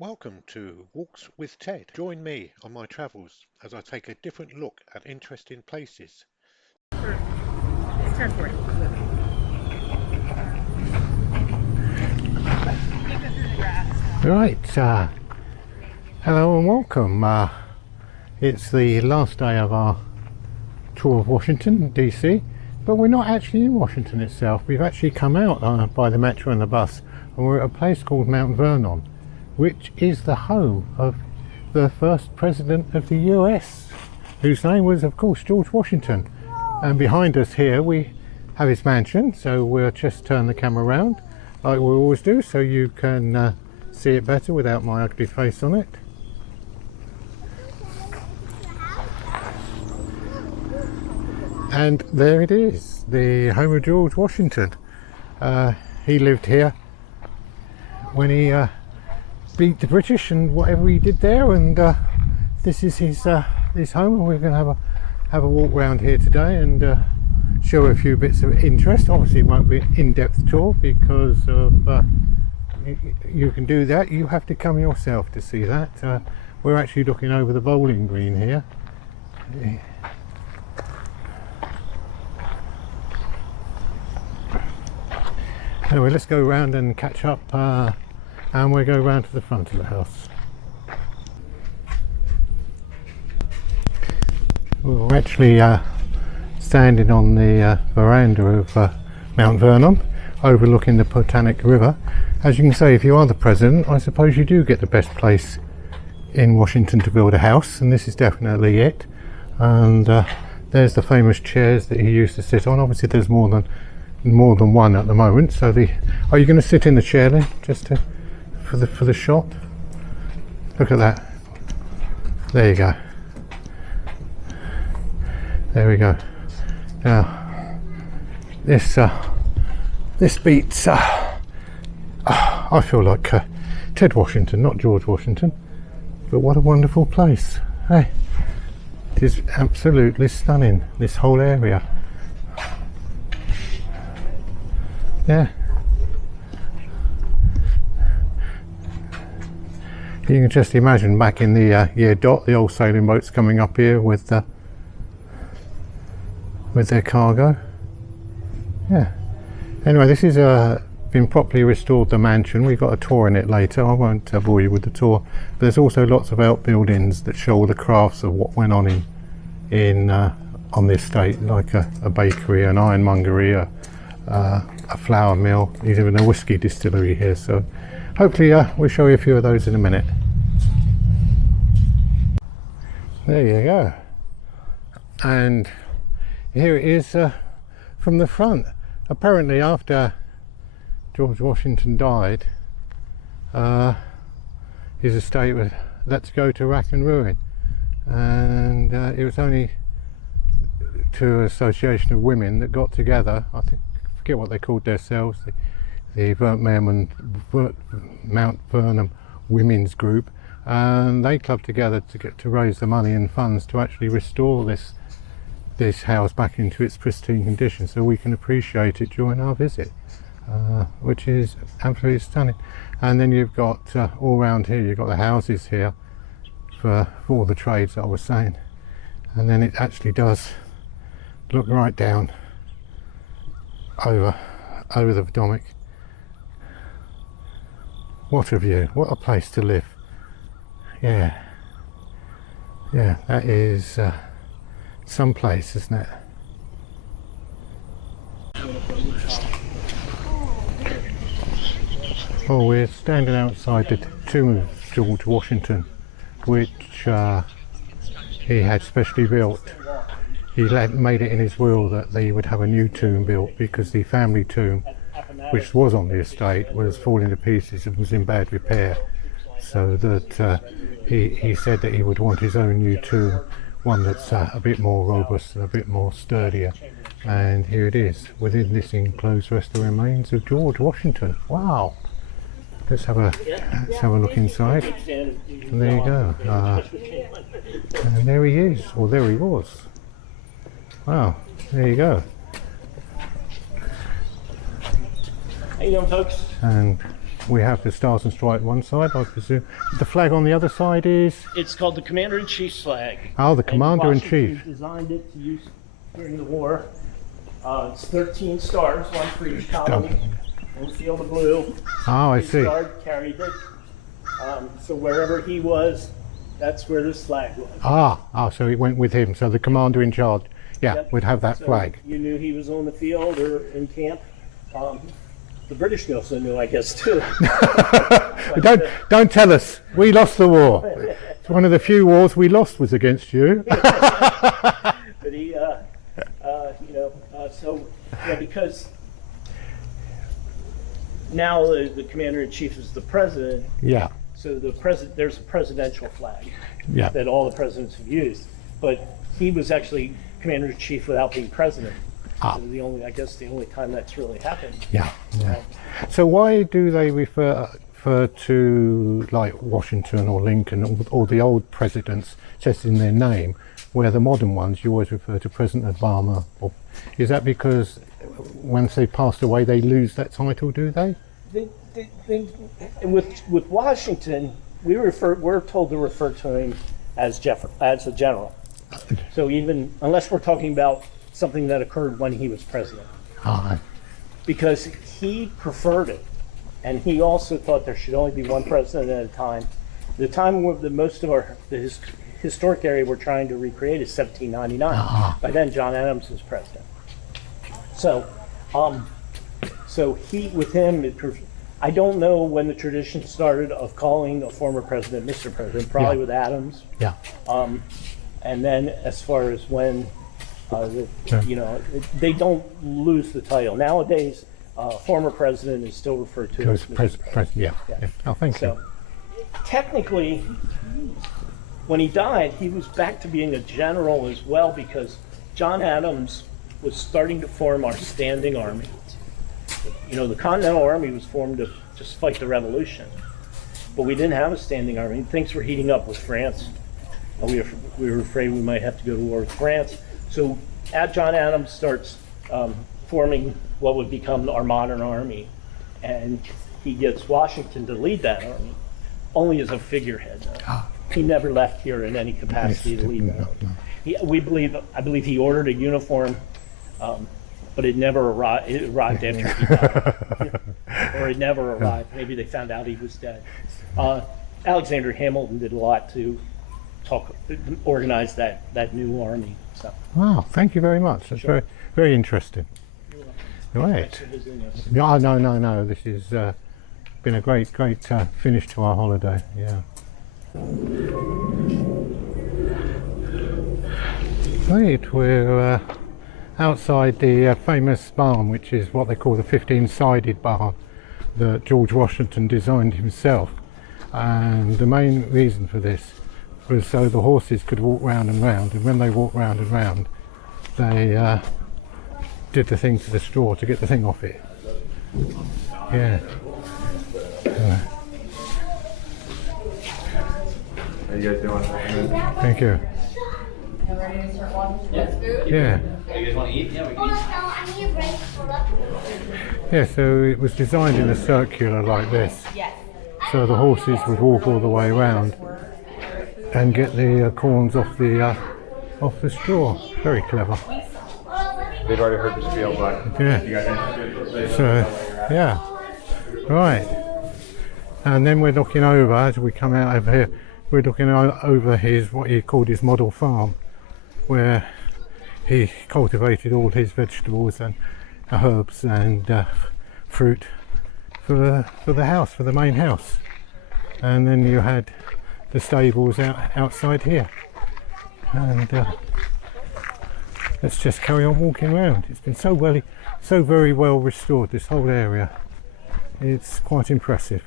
Welcome to Walks with Ted. Join me on my travels as I take a different look at interesting places. It's 10:40. Right, hello and welcome. It's the last day of our tour of Washington DC, but we're not actually in Washington itself. We've actually come out by the metro and the bus, and we're at a place called Mount Vernon, which is the home of the first president of the US, whose name was, of course, George Washington. And behind us here we have his mansion, so we'll just turn the camera around like we always do, so you can see it better without my ugly face on it. And there it is, the home of George Washington. He lived here when he beat the British and whatever he did there, and this is his home, and we're going to have a walk around here today and show a few bits of interest. Obviously it won't be an in-depth tour because of you can do that, you have to come yourself to see that. We're actually looking over the bowling green here. Anyway, let's go around and catch up, and we'll go round to the front of the house. We're actually standing on the veranda of Mount Vernon, overlooking the Potomac River. As you can see, if you are the president, I suppose you do get the best place in Washington to build a house, and this is definitely it. And there's the famous chairs that he used to sit on. Obviously there's more than one at the moment, so are you going to sit in the chair then, just for the shot? Look at that, there you go, there we go. Now this beats I feel like Ted Washington, not George Washington, but what a wonderful place. Hey, it is absolutely stunning, this whole area. Yeah, you can just imagine back in the year dot, the old sailing boats coming up here with their cargo. Yeah. Anyway, this is been properly restored, the mansion. We've got a tour in it later. I won't bore you with the tour. But there's also lots of outbuildings that show all the crafts of what went on on the estate, like a bakery, an ironmongery, a flour mill, even a whiskey distillery here. So hopefully we'll show you a few of those in a minute. There you go. And here it is from the front. Apparently after George Washington died, his estate was let to go to rack and ruin, and it was only to an association of women that got together. I forget what they called themselves, the Mount Vernon Women's Group, and they clubbed together to raise the money and funds to actually restore this house back into its pristine condition, so we can appreciate it during our visit, which is absolutely stunning. And then you've got all around here, you've got the houses here for all the trades that I was saying, and then it actually does look right down over the Potomac. What a view, what a place to live. Yeah, that is some place, isn't it? Well, we're standing outside the tomb of George Washington, which he had specially built. He made it in his will that they would have a new tomb built because the family tomb, which was on the estate, was falling to pieces and was in bad repair. So that he said that he would want his own new tomb, one that's a bit more robust and a bit more sturdier. And here it is. Within this enclosed rest the remains of George Washington. Wow! Let's have a look inside. And there you go. And there he is, or there he was. Wow, there you go. How you doing, folks? And we have the Stars and Stripes one side, I presume. The flag on the other side is? It's called the Commander-in-Chief's flag. Oh, the And Commander-in-Chief. Washington designed it to use during the war. It's 13 stars, one for each colony. One field of blue. Oh, I Each see. guard carried it. So wherever he was, that's where this flag was. Ah, so it went with him. So the commander in charge, yeah, Yep. would have that So flag. you knew he was on the field or in camp. The British also knew, I guess, too. Don't tell us. We lost the war. It's one of the few wars we lost was against you. But he, so yeah, because now the commander-in-chief is the president. Yeah, So there's a presidential flag yeah. that all the presidents have used, but he was actually commander-in-chief without being president. So I guess the only time that's really happened. Yeah, yeah. So why do they refer to like Washington or Lincoln or the old presidents just in their name, where the modern ones you always refer to President Obama? Or is that because once they passed away they lose that title? Do they? With Washington, we're told to refer to him as a general. So even unless we're talking about something that occurred when he was president, because he preferred it, and he also thought there should only be one president at a time. The time where most of the historic area we're trying to recreate is 1799. By then, John Adams was president. So, I don't know when the tradition started of calling a former president Mr. President. Probably with Adams. Yeah. And then, as far as when, they don't lose the title nowadays. Former president is still referred to as Mr. Yeah. Oh, thank you. So, technically, when he died, he was back to being a general as well, because John Adams was starting to form our standing army. The Continental Army was formed to just fight the Revolution, but we didn't have a standing army. Things were heating up with France. We were afraid we might have to go to war with France. So John Adams starts forming what would become our modern army, and he gets Washington to lead that army, only as a figurehead. He never left here in any capacity to lead that army. I believe he ordered a uniform, but it never arrived. It arrived after he died, or it never arrived. Maybe they found out he was dead. Alexander Hamilton did a lot to organize that new army. So. Wow, thank you very much. That's very, very interesting. Right. No. This has been a great finish to our holiday. Yeah. Right, we're outside the famous barn, which is what they call the 15-sided barn that George Washington designed himself. And the main reason for this was so the horses could walk round and round, and when they walked round and round, they did the thing to the straw to get the thing off it. Yeah. How you guys doing? Thank you. Ready to start walking towards food? Yeah. You guys want to eat? Yeah, we can eat. Yeah, so it was designed in a circular like this. Yes. So the horses would walk all the way around and get the corns off the straw. Very clever. They've already heard the spiel, but Yeah. you guys interested? So yeah. Right. And then we're looking over as we come out over here. We're looking over what he called his model farm, where he cultivated all his vegetables and herbs and fruit for the house, for the main house. And then you had the stables outside here. And let's just carry on walking around. It's been so very well restored, this whole area. It's quite impressive.